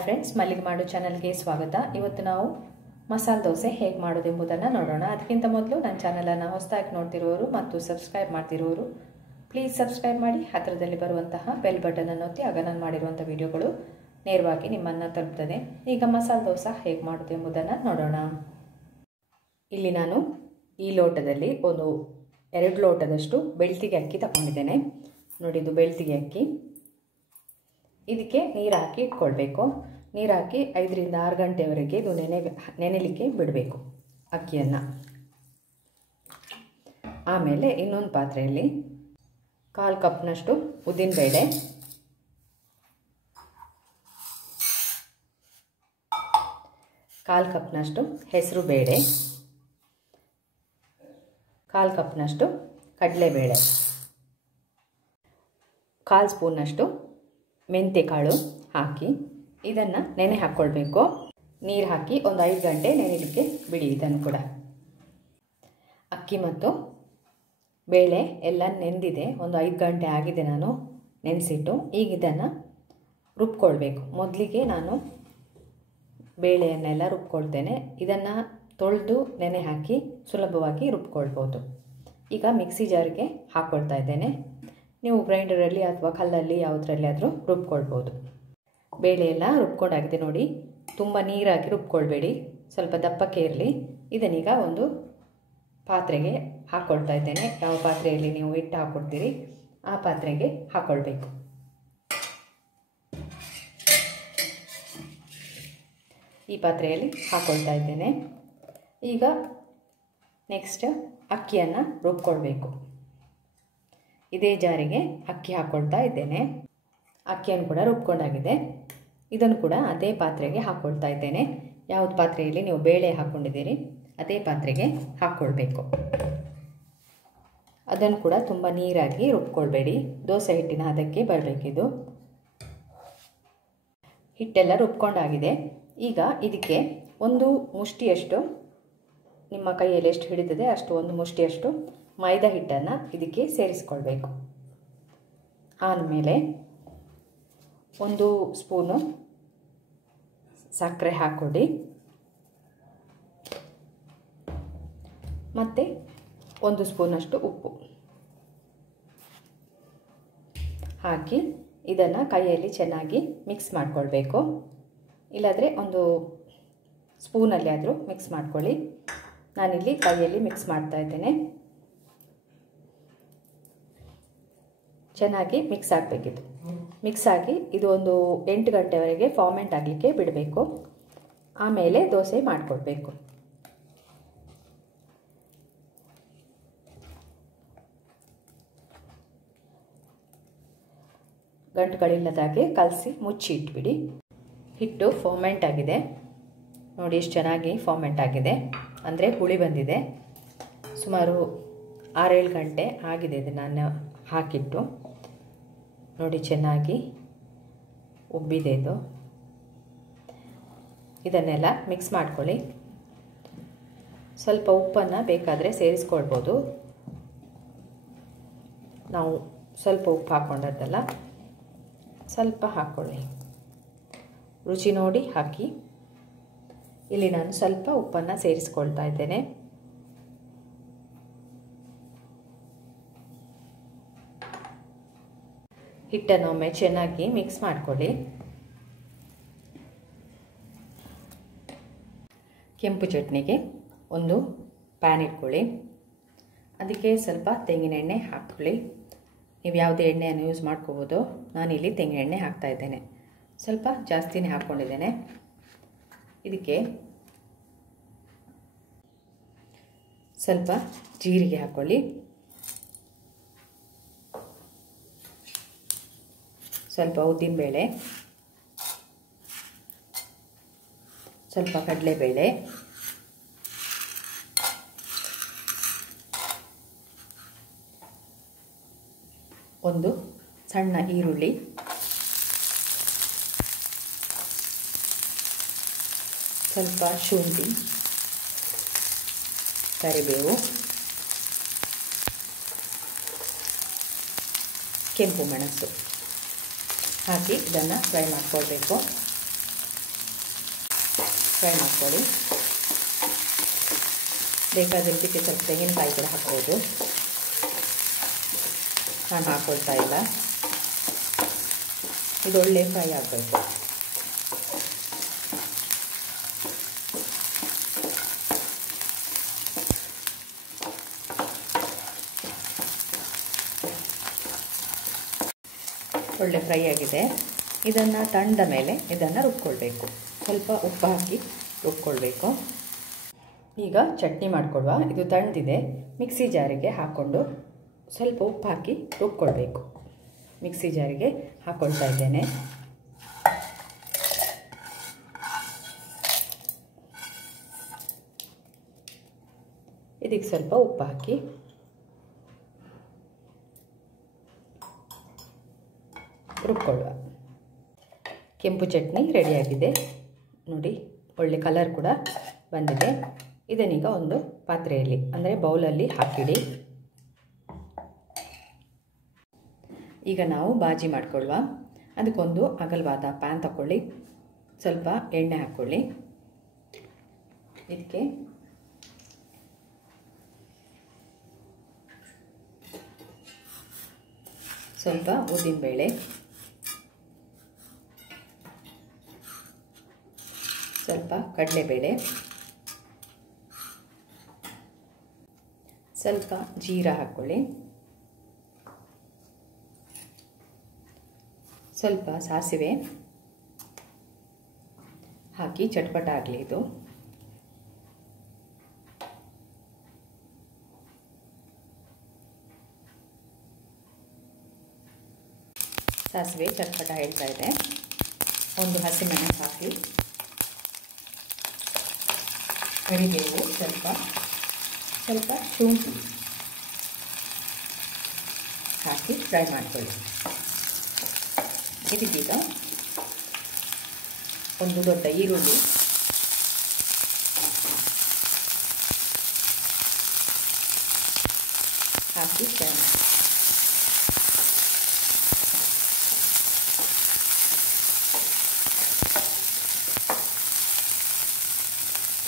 Hi friends, ಮಲ್ಲಿಗೆಮಾಡು ಚಾನಲ್ಗೆ ಸ್ವಾಗತ. ಇವತ್ತು ನಾವು ಮಸಾಲೆ ದೋಸೆ ಹೇಗೆ ಮಾಡೋದೆಂಬುದನ್ನು ನೋಡೋಣ. ಅದಕ್ಕಿಂತ ಮೊದಲು ನನ್ನ ಚಾನಲನ್ನು ಹೊಸದಾಗಿ ನೋಡ್ತಿರೋರು ಮತ್ತು ಸಬ್ಸ್ಕ್ರೈಬ್ ಮಾಡ್ತಿರೋರು ಪ್ಲೀಸ್ ಸಬ್ಸ್ಕ್ರೈಬ್ ಮಾಡಿ. ಹತ್ತಿರದಲ್ಲಿ ಬರುವಂತಹ ಬೆಲ್ ಬಟನನ್ನು ಒತ್ತಿ, ಆಗ ನಾನು ಮಾಡಿರುವಂಥ ವಿಡಿಯೋಗಳು ನೇರವಾಗಿ ನಿಮ್ಮನ್ನು ತಲುಪ್ತದೆ. ಈಗ ಮಸಾಲೆ ದೋಸೆ ಹೇಗೆ ಮಾಡೋದೆಂಬುದನ್ನು ನೋಡೋಣ. ಇಲ್ಲಿ ನಾನು ಈ ಲೋಟದಲ್ಲಿ ಒಂದು 2 ಲೋಟದಷ್ಟು ಬೆಳ್ತಿಗೆ ಅಕ್ಕಿ ತಗೊಂಡಿದ್ದೇನೆ. ನೋಡಿ, ಇದು ಬೆಳ್ತಿಗೆ ಅಕ್ಕಿ. ಇದಕ್ಕೆ ನೀರು ಹಾಕಿ ಇಟ್ಕೊಳ್ಬೇಕು. ನೀರು ಹಾಕಿ 5 ರಿಂದ 6 ಗಂಟೆವರೆಗೆ ಇದು ನೆನೆಲಿಕ್ಕೆ ಬಿಡಬೇಕು ಅಕ್ಕಿಯನ್ನು. ಆಮೇಲೆ ಇನ್ನೊಂದು ಪಾತ್ರೆಯಲ್ಲಿ 1/4 ಕಪ್ನಷ್ಟು ಉದ್ದಿನಬೇಳೆ, 1/4 ಕಪ್ನಷ್ಟು ಹೆಸರು ಬೇಳೆ, 1/4 ಕಪ್ನಷ್ಟು ಕಡಲೆಬೇಳೆ, 1/4 ಸ್ಪೂನ್ನಷ್ಟು ಮೆಂತ್ಯಕಾಳು ಹಾಕಿ ಇದನ್ನು ನೆನೆ ಹಾಕ್ಕೊಳ್ಬೇಕು. ನೀರು ಹಾಕಿ ಒಂದು 5 ಗಂಟೆ ನೆನೆಯಲಿಕ್ಕೆ ಬಿಡಿ. ಇದನ್ನು ಕೂಡ ಅಕ್ಕಿ ಮತ್ತು ಬೇಳೆ ಎಲ್ಲ ನೆಂದಿದೆ. ಒಂದು 5 ಗಂಟೆ ಆಗಿದೆ ನಾನು ನೆನೆಸಿಟ್ಟು. ಈಗ ಇದನ್ನು ರುಬ್ಕೊಳ್ಬೇಕು. ಮೊದಲಿಗೆ ನಾನು ಬೇಳೆಯನ್ನೆಲ್ಲ ರುಬ್ಕೊಳ್ತೇನೆ. ಇದನ್ನು ತೊಳೆದು ನೆನೆ ಹಾಕಿ ಸುಲಭವಾಗಿ ರುಬ್ಕೊಳ್ಬೋದು. ಈಗ ಮಿಕ್ಸಿ ಜಾರ್ಗೆ ಹಾಕ್ಕೊಳ್ತಾ ಇದ್ದೇನೆ. ನೀವು ಗ್ರೈಂಡರಲ್ಲಿ ಅಥವಾ ಕಲ್ಲಲ್ಲಿ ಯಾವುದರಲ್ಲಿ ಆದರೂ ರುಬ್ಕೊಳ್ಬೋದು. ಬೇಳೆ ಎಲ್ಲ ರುಬ್ಕೊಂಡಾಗಿದೆ ನೋಡಿ. ತುಂಬ ನೀರಾಗಿ ರುಬ್ಕೊಳ್ಬೇಡಿ, ಸ್ವಲ್ಪ ದಪ್ಪಕ್ಕೆ ಇರಲಿ. ಇದನ್ನೀಗ ಒಂದು ಪಾತ್ರೆಗೆ ಹಾಕ್ಕೊಳ್ತಾ ಇದ್ದೇನೆ. ಯಾವ ಪಾತ್ರೆಯಲ್ಲಿ ನೀವು ಹಿಟ್ಟು ಹಾಕ್ಕೊಡ್ತೀರಿ ಆ ಪಾತ್ರೆಗೆ ಹಾಕ್ಕೊಳ್ಬೇಕು. ಈ ಪಾತ್ರೆಯಲ್ಲಿ ಹಾಕ್ಕೊಳ್ತಾ ಇದ್ದೇನೆ. ಈಗ ನೆಕ್ಸ್ಟ್ ಅಕ್ಕಿಯನ್ನು ರುಬ್ಕೊಳ್ಬೇಕು. ಇದೇ ಜಾರಿಗೆ ಅಕ್ಕಿ ಹಾಕ್ಕೊಳ್ತಾ ಇದ್ದೇನೆ. ಅಕ್ಕಿಯನ್ನು ಕೂಡ ರುಬ್ಕೊಂಡಾಗಿದೆ. ಇದನ್ನು ಕೂಡ ಅದೇ ಪಾತ್ರೆಗೆ ಹಾಕ್ಕೊಳ್ತಾ ಇದ್ದೇನೆ. ಯಾವುದು ಪಾತ್ರೆಯಲ್ಲಿ ನೀವು ಬೇಳೆ ಹಾಕ್ಕೊಂಡಿದ್ದೀರಿ ಅದೇ ಪಾತ್ರೆಗೆ ಹಾಕ್ಕೊಳ್ಬೇಕು. ಅದನ್ನು ಕೂಡ ತುಂಬ ನೀರಾಗಿ ರುಬ್ಕೊಳ್ಬೇಡಿ. ದೋಸೆ ಹಿಟ್ಟಿನ ಹದಕ್ಕೆ ಬರಬೇಕಿದು. ಹಿಟ್ಟೆಲ್ಲ ರುಬ್ಕೊಂಡಾಗಿದೆ. ಈಗ ಇದಕ್ಕೆ ಒಂದು ಮುಷ್ಟಿಯಷ್ಟು, ನಿಮ್ಮ ಕೈಯಲ್ಲಿ ಎಷ್ಟು ಹಿಡಿತದೆ ಅಷ್ಟು ಒಂದು ಮುಷ್ಟಿಯಷ್ಟು ಮೈದಾ ಹಿಟ್ಟನ್ನು ಇದಕ್ಕೆ ಸೇರಿಸ್ಕೊಳ್ಬೇಕು. ಆಮೇಲೆ 1 ಸ್ಪೂನು ಸಕ್ಕರೆ ಹಾಕ್ಕೊಡಿ. ಮತ್ತು 1 ಸ್ಪೂನಷ್ಟು ಉಪ್ಪು ಹಾಕಿ ಇದನ್ನು ಕೈಯಲ್ಲಿ ಚೆನ್ನಾಗಿ ಮಿಕ್ಸ್ ಮಾಡಿಕೊಳ್ಬೇಕು. ಇಲ್ಲಾಂದರೆ ಒಂದು ಸ್ಪೂನಲ್ಲಿ ಆದರೂ ಮಿಕ್ಸ್ ಮಾಡ್ಕೊಳ್ಳಿ. ನಾನಿಲ್ಲಿ ಕೈಯಲ್ಲಿ ಮಿಕ್ಸ್ ಮಾಡ್ತಾ ಇದ್ದೇನೆ. ಚೆನ್ನಾಗಿ ಮಿಕ್ಸ್ ಆಗಬೇಕಿತ್ತು. ಮಿಕ್ಸ್ ಆಗಿ ಇದು ಒಂದು 8 ಗಂಟೆವರೆಗೆ ಫಾರ್ಮೆಂಟ್ ಆಗಲಿಕ್ಕೆ ಬಿಡಬೇಕು. ಆಮೇಲೆ ದೋಸೆ ಮಾಡಿಕೊಳ್ಬೇಕು. ಗಂಟುಗಳಿಲ್ಲದಾಗೆ ಕಲಸಿ ಮುಚ್ಚಿ ಇಟ್ಬಿಡಿ. ಹಿಟ್ಟು ಫಾರ್ಮೆಂಟ್ ಆಗಿದೆ ನೋಡಿ, ಎಷ್ಟು ಚೆನ್ನಾಗಿ ಫಾರ್ಮೆಂಟ್ ಆಗಿದೆ. ಅಂದರೆ ಹುಳಿ ಬಂದಿದೆ. ಸುಮಾರು 6-7 ಗಂಟೆ ಆಗಿದೆ ಇದು ನಾನು ಹಾಕಿಟ್ಟು. ನೋಡಿ, ಚೆನ್ನಾಗಿ ಉಬ್ಬಿದೆ ಇದು. ಇದನ್ನೆಲ್ಲ ಮಿಕ್ಸ್ ಮಾಡ್ಕೊಳ್ಳಿ. ಸ್ವಲ್ಪ ಉಪ್ಪನ್ನು ಬೇಕಾದರೆ ಸೇರಿಸ್ಕೊಳ್ಬೋದು. ನಾವು ಸ್ವಲ್ಪ ಉಪ್ಪು ಹಾಕ್ಕೊಂಡದ್ದಲ್ಲ, ಸ್ವಲ್ಪ ಹಾಕ್ಕೊಳ್ಳಿ. ರುಚಿ ನೋಡಿ ಹಾಕಿ. ಇಲ್ಲಿ ನಾನು ಸ್ವಲ್ಪ ಉಪ್ಪನ್ನು ಸೇರಿಸ್ಕೊಳ್ತಾ ಇದ್ದೇನೆ. ಹಿಟ್ಟನ್ನು ಒಮ್ಮೆ ಚೆನ್ನಾಗಿ ಮಿಕ್ಸ್ ಮಾಡಿಕೊಳ್ಳಿ. ಕೆಂಪು ಚಟ್ನಿಗೆ ಒಂದು ಪ್ಯಾನ್ ಇಟ್ಕೊಳ್ಳಿ. ಅದಕ್ಕೆ ಸ್ವಲ್ಪ ತೆಂಗಿನ ಎಣ್ಣೆ ಹಾಕ್ಕೊಳ್ಳಿ. ನೀವು ಯಾವುದೇ ಎಣ್ಣೆಯನ್ನು ಯೂಸ್ ಮಾಡ್ಕೋಬೋದು. ನಾನಿಲ್ಲಿ ತೆಂಗಿನ ಎಣ್ಣೆ ಹಾಕ್ತಾ ಇದ್ದೇನೆ. ಸ್ವಲ್ಪ ಜಾಸ್ತಿನೇ ಹಾಕ್ಕೊಂಡಿದ್ದೇನೆ. ಇದಕ್ಕೆ ಸ್ವಲ್ಪ ಜೀರಿಗೆ ಹಾಕ್ಕೊಳ್ಳಿ. ಸ್ವಲ್ಪ ಉದ್ದಿನಬೇಳೆ, ಸ್ವಲ್ಪ ಕಡಲೆಬೇಳೆ, ಒಂದು ಸಣ್ಣ ಈರುಳ್ಳಿ, ಸ್ವಲ್ಪ ಶುಂಠಿ, ಕರಿಬೇವು, ಕೆಂಪು ಮೆಣಸು ಹಾಕಿ ಇದನ್ನು ಫ್ರೈ ಮಾಡ್ಕೊಳ್ಬೇಕು. ಫ್ರೈ ಮಾಡ್ಕೊಳ್ಳಿ. ಬೇಕಾದರೆ ಇದಕ್ಕೆ ಸ್ವಲ್ಪ ತೆಂಗಿನಕಾಯಿ ಕೂಡ ಹಾಕ್ಬೋದು. ನಾನು ಹಾಕ್ಕೊಳ್ತಾ ಇಲ್ಲ. ಇದು ಒಳ್ಳೆ ಫ್ರೈ ಆಗಬೇಕು. ಒಳ್ಳೆ ಫ್ರೈ ಆಗಿದೆ. ಇದನ್ನು ತಣ್ಣದ ಮೇಲೆ ಇದನ್ನು ರುಬ್ಕೊಳ್ಬೇಕು. ಸ್ವಲ್ಪ ಉಪ್ಪು ಹಾಕಿ ರುಬ್ಕೊಳ್ಬೇಕು. ಈಗ ಚಟ್ನಿ ಮಾಡಿಕೊಡುವ. ಇದು ತಣ್ಣದಿದೆ. ಮಿಕ್ಸಿ ಜಾರಿಗೆ ಹಾಕ್ಕೊಂಡು ಸ್ವಲ್ಪ ಉಪ್ಪು ಹಾಕಿ ರುಬ್ಕೊಳ್ಬೇಕು. ಮಿಕ್ಸಿ ಜಾರಿಗೆ ಹಾಕ್ಕೊಳ್ತಾ ಇದ್ದೇನೆ. ಇದಕ್ಕೆ ಸ್ವಲ್ಪ ಉಪ್ಪು ಹಾಕಿ ರುಬ್ಕೊಳ್ಳುವ. ಕೆಂಪು ಚಟ್ನಿ ರೆಡಿಯಾಗಿದೆ ನೋಡಿ. ಒಳ್ಳೆ ಕಲರ್ ಕೂಡ ಬಂದಿದೆ. ಇದನ್ನೀಗ ಒಂದು ಪಾತ್ರೆಯಲ್ಲಿ ಅಂದರೆ ಬೌಲಲ್ಲಿ ಹಾಕಿಡಿ. ಈಗ ನಾವು ಬಾಜಿ ಮಾಡಿಕೊಳ್ಳುವ. ಅದಕ್ಕೊಂದು ಅಗಲವಾದ ಪ್ಯಾನ್ ತಗೊಳ್ಳಿ. ಸ್ವಲ್ಪ ಎಣ್ಣೆ ಹಾಕ್ಕೊಳ್ಳಿ. ಇದಕ್ಕೆ ಸ್ವಲ್ಪ ಉದ್ದಿನಬೇಳೆ, ಸ್ವಲ್ಪ ಕಡಲೆಬೇಳೆ, ಸ್ವಲ್ಪ ಜೀರಾ ಹಾಕ್ಕೊಳ್ಳಿ, ಸ್ವಲ್ಪ ಸಾಸಿವೆ ಹಾಕಿ ಚಟ್ಪಟ ಆಗಲಿ. ಇದು ಸಾಸಿವೆ ಚಟ್ಪಟ ಹೇಳ್ತಾ ಇದೆ. ಒಂದು ಹಸಿಮೆಣಸು ಹಾಕಿ, ಕರಿಬೇವು, ಸ್ವಲ್ಪ ಶುಂಠಿ ಹಾಕಿ ಫ್ರೈ ಮಾಡಿಕೊಳ್ಳಿ. ಇದಕ್ಕೀಗ ಒಂದು ದೊಡ್ಡ ಈರುಳ್ಳಿ ಹಾಕಿ ಫ್ರೈ ಮಾಡಿ.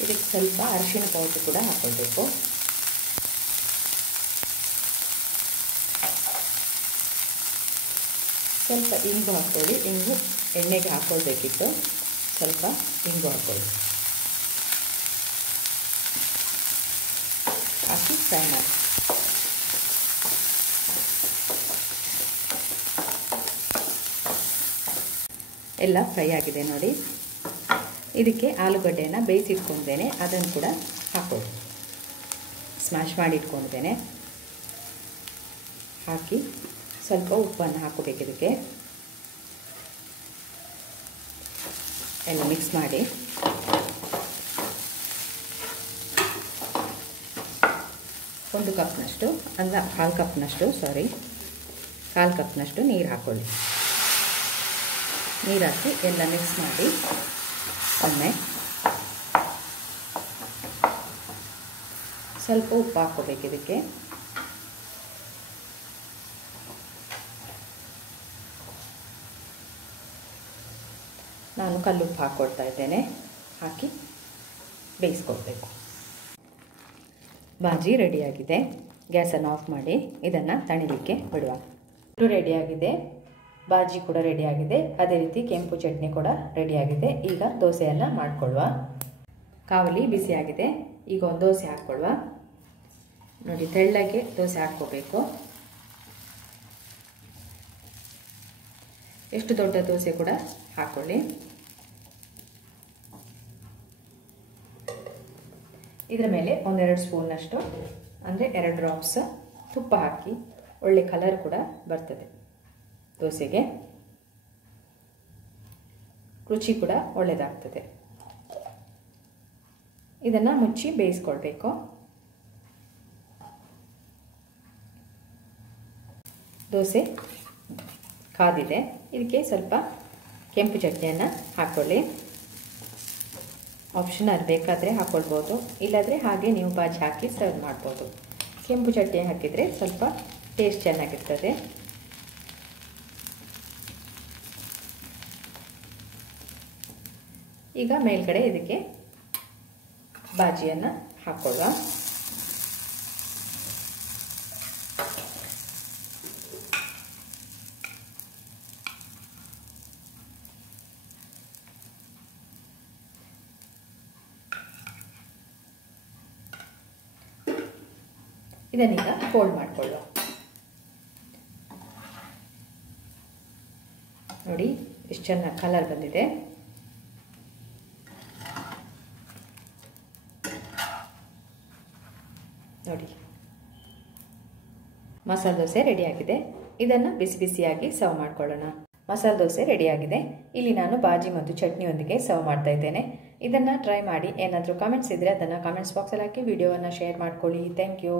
ಇದಕ್ಕೆ ಸ್ವಲ್ಪ ಅರಿಶಿಣ ಪೌಡರ್ ಕೂಡ ಹಾಕ್ಕೊಳ್ಬೇಕು. ಸ್ವಲ್ಪ ಇಂಗು ಹಾಕ್ಕೊಳ್ಳಿ. ಇಂಗು ಎಣ್ಣೆಗೆ ಹಾಕ್ಕೊಳ್ಬೇಕಿತ್ತು. ಸ್ವಲ್ಪ ಇಂಗು ಹಾಕ್ಕೊಳ್ಳಿ. ಹಾಕಿ ಫ್ರೈ ಮಾಡಿ. ಎಲ್ಲ ಫ್ರೈ ಆಗಿದೆ ನೋಡಿ. ಇದಕ್ಕೆ ಆಲೂಗಡ್ಡೆಯನ್ನು ಬೇಯಿಸಿಟ್ಕೊಂಡಿದ್ದೇನೆ, ಅದನ್ನು ಕೂಡ ಹಾಕ್ಕೊಳ್ಳಿ. ಸ್ಮ್ಯಾಶ್ ಮಾಡಿ ಇಟ್ಕೊಂಡಿದ್ದೇನೆ. ಹಾಕಿ ಸ್ವಲ್ಪ ಉಪ್ಪನ್ನು ಹಾಕೋಬೇಕು. ಇದಕ್ಕೆ ಎಲ್ಲ ಮಿಕ್ಸ್ ಮಾಡಿ ಒಂದು ಕಪ್ನಷ್ಟು ಅಂದರೆ ಕಾಲು ಕಪ್ನಷ್ಟು ನೀರು ಹಾಕ್ಕೊಳ್ಳಿ. ನೀರು ಹಾಕಿ ಎಲ್ಲ ಮಿಕ್ಸ್ ಮಾಡಿ ಒಮ್ಮೆ ಸ್ವಲ್ಪ ಉಪ್ಪು ಹಾಕ್ಕೋಬೇಕು. ಇದಕ್ಕೆ ನಾನು ಕಲ್ಲುಪ್ಪು ಹಾಕ್ಕೊಳ್ತಾ ಇದ್ದೇನೆ. ಹಾಕಿ ಬೇಯಿಸ್ಕೊಳ್ಬೇಕು. ಬಾಜಿ ರೆಡಿಯಾಗಿದೆ. ಗ್ಯಾಸನ್ನು ಆಫ್ ಮಾಡಿ ಇದನ್ನು ತಣಿಲಿಕ್ಕೆ ಬಿಡುವ. ಇದು ರೆಡಿಯಾಗಿದೆ. ಬಾಜಿ ಕೂಡ ರೆಡಿಯಾಗಿದೆ. ಅದೇ ರೀತಿ ಕೆಂಪು ಚಟ್ನಿ ಕೂಡ ರೆಡಿಯಾಗಿದೆ. ಈಗ ದೋಸೆಯನ್ನು ಮಾಡಿಕೊಳ್ಳುವ. ಕಾವಲಿ ಬಿಸಿಯಾಗಿದೆ. ಈಗ ಒಂದು ದೋಸೆ ಹಾಕ್ಕೊಳ್ಳುವ. ನೋಡಿ, ತೆಳ್ಳಗೆ ದೋಸೆ ಹಾಕ್ಕೋಬೇಕು. ಎಷ್ಟು ದೊಡ್ಡ ದೋಸೆ ಕೂಡ ಹಾಕ್ಕೊಳ್ಳಿ. ಇದರ ಮೇಲೆ ಒಂದೆರಡು ಸ್ಪೂನ್ನಷ್ಟು ಅಂದರೆ 2 ಡ್ರಾಪ್ಸ್ ತುಪ್ಪ ಹಾಕಿ ಒಳ್ಳೆ ಕಲರ್ ಕೂಡ ಬರ್ತದೆ. ದೋಸೆಗೆ ರುಚಿ ಕೂಡ ಒಳ್ಳೆಯದಾಗ್ತದೆ. ಇದನ್ನು ಮುಚ್ಚಿ ಬೇಯಿಸ್ಕೊಳ್ಬೇಕು. ದೋಸೆ ಕಾದಿದೆ. ಇದಕ್ಕೆ ಸ್ವಲ್ಪ ಕೆಂಪು ಚಟ್ನಿಯನ್ನು ಹಾಕ್ಕೊಳ್ಳಿ. ಆಪ್ಷನಲ್, ಬೇಕಾದರೆ ಹಾಕ್ಕೊಳ್ಬೋದು, ಇಲ್ಲಾಂದರೆ ಹಾಗೆ ನೀವು ಬಾಜಿ ಹಾಕಿ ಸರ್ವ್ ಮಾಡ್ಬೋದು. ಕೆಂಪು ಚಟ್ನಿ ಹಾಕಿದರೆ ಸ್ವಲ್ಪ ಟೇಸ್ಟ್ ಚೆನ್ನಾಗಿರ್ತದೆ. ಈಗ ಮೇಲ್ಗಡೆ ಇದಕ್ಕೆ ಬಾಜಿಯನ್ನು ಹಾಕೊಳ್ಳುವ. ಇದನ್ನೀಗ ಫೋಲ್ಡ್ ಮಾಡಿಕೊಳ್ಳುವ. ನೋಡಿ ಎಷ್ಟು ಚೆನ್ನಾಗಿ ಕಲರ್ ಬಂದಿದೆ. ನೋಡಿ ಮಸಾಲೆ ದೋಸೆ ರೆಡಿಯಾಗಿದೆ. ಇದನ್ನು ಬಿಸಿ ಬಿಸಿಯಾಗಿ ಸರ್ವ್ ಮಾಡ್ಕೊಳ್ಳೋಣ. ಮಸಾಲೆ ದೋಸೆ ರೆಡಿಯಾಗಿದೆ. ಇಲ್ಲಿ ನಾನು ಬಾಜಿ ಮತ್ತು ಚಟ್ನಿಯೊಂದಿಗೆ ಸರ್ವ್ ಮಾಡ್ತಾ ಇದ್ದೇನೆ. ಇದನ್ನು ಟ್ರೈ ಮಾಡಿ. ಏನಾದರೂ ಕಮೆಂಟ್ಸ್ ಇದ್ದರೆ ಅದನ್ನು ಕಮೆಂಟ್ಸ್ ಬಾಕ್ಸಲ್ಲಿ ಹಾಕಿ ವಿಡಿಯೋವನ್ನು ಶೇರ್ ಮಾಡ್ಕೊಳ್ಳಿ. Thank you.